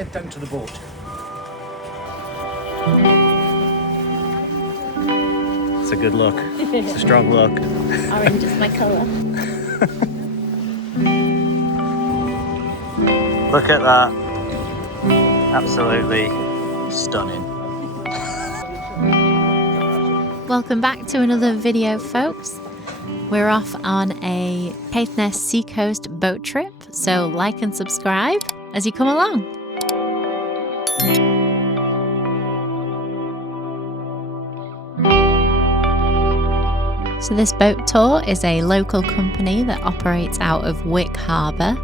head down to the boat. It's a good look. It's a strong look. Orange is my colour. Look at that. Absolutely stunning. Welcome back to another video, folks. We're off on a Caithness Seacoast boat trip, so like and subscribe as you come along. So this boat tour is a local company that operates out of Wick Harbour.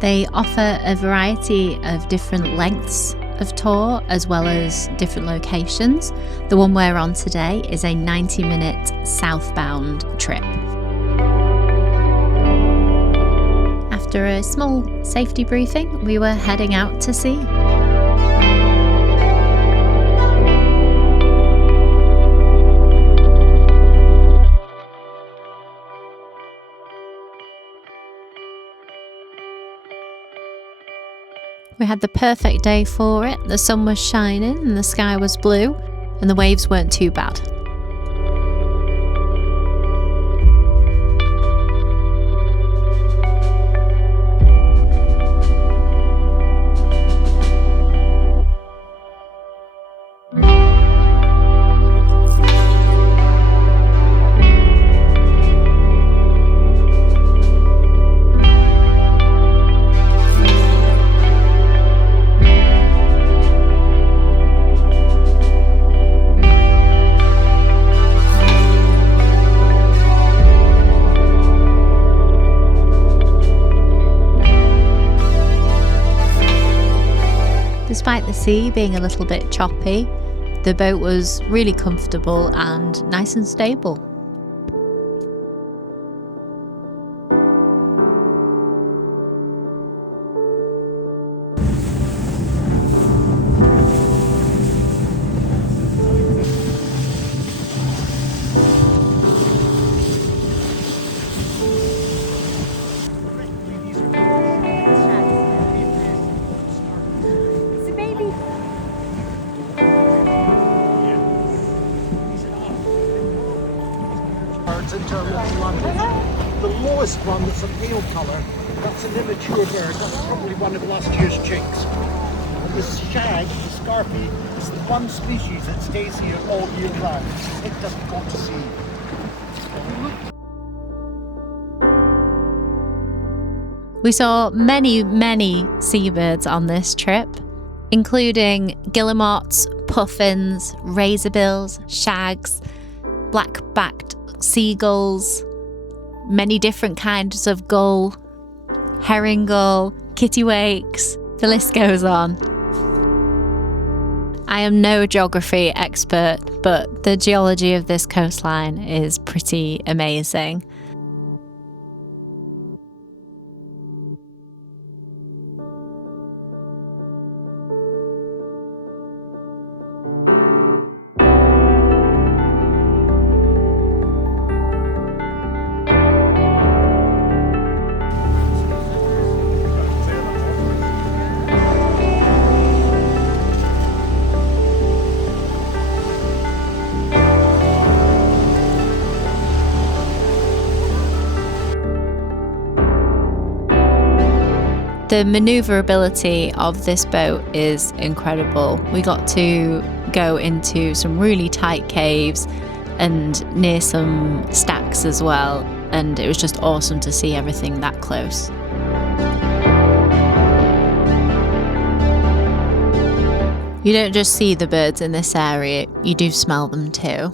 They offer a variety of different lengths of tour as well as different locations. The one we're on today is a 90-minute southbound trip. After a small safety briefing, we were heading out to sea. We had the perfect day for it. The sun was shining and the sky was blue, and the waves weren't too bad. Despite the sea being a little bit choppy, the boat was really comfortable and nice and stable. In terms of London. The lowest one that's a pale colour, that's an immature bird, that's probably one of last year's chicks. And this shag, the scarpy, is the one species that stays here all year round. It doesn't go to sea. We saw many seabirds on this trip, including guillemots, puffins, razorbills, shags, black-backed seagulls, many different kinds of gull, herring gull, kittiwakes, the list goes on. I am no geography expert, but the geology of this coastline is pretty amazing. The manoeuvrability of this boat is incredible. We got to go into some really tight caves and near some stacks as well, and it was just awesome to see everything that close. You don't just see the birds in this area, you do smell them too.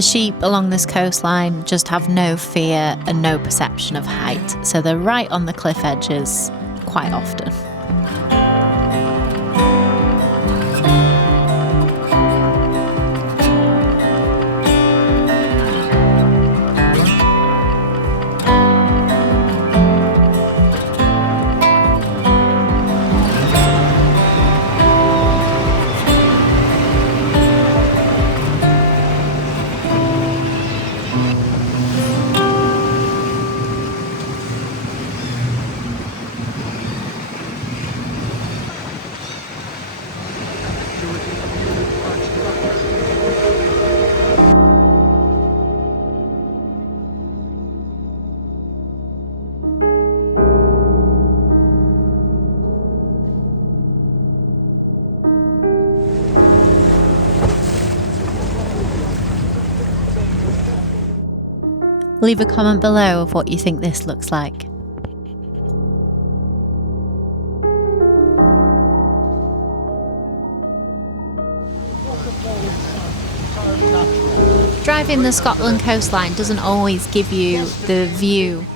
The sheep along this coastline just have no fear and no perception of height, so they're right on the cliff edges quite often. Leave a comment below of what you think this looks like. Driving the Scotland coastline doesn't always give you the view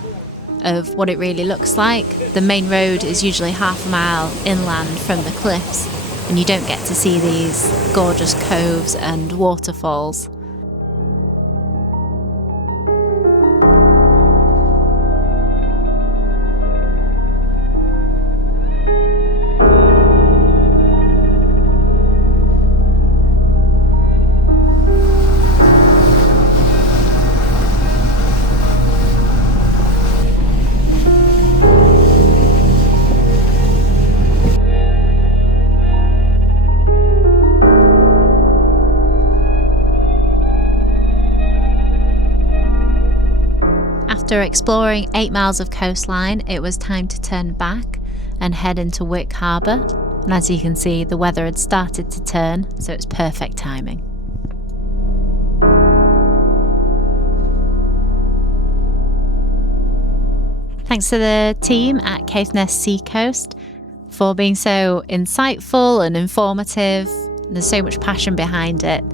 of what it really looks like. The main road is usually half a mile inland from the cliffs, and you don't get to see these gorgeous coves and waterfalls. After exploring 8 miles of coastline, it was time to turn back and head into Wick Harbour. And as you can see, the weather had started to turn, so it's perfect timing. Thanks to the team at Caithness Seacoast for being so insightful and informative. There's so much passion behind it,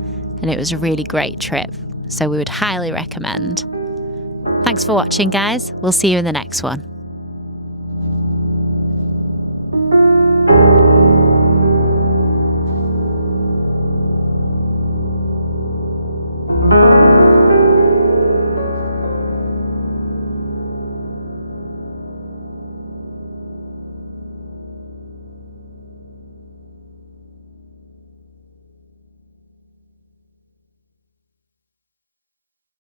and it was a really great trip, so we would highly recommend. Thanks for watching, guys. We'll see you in the next one.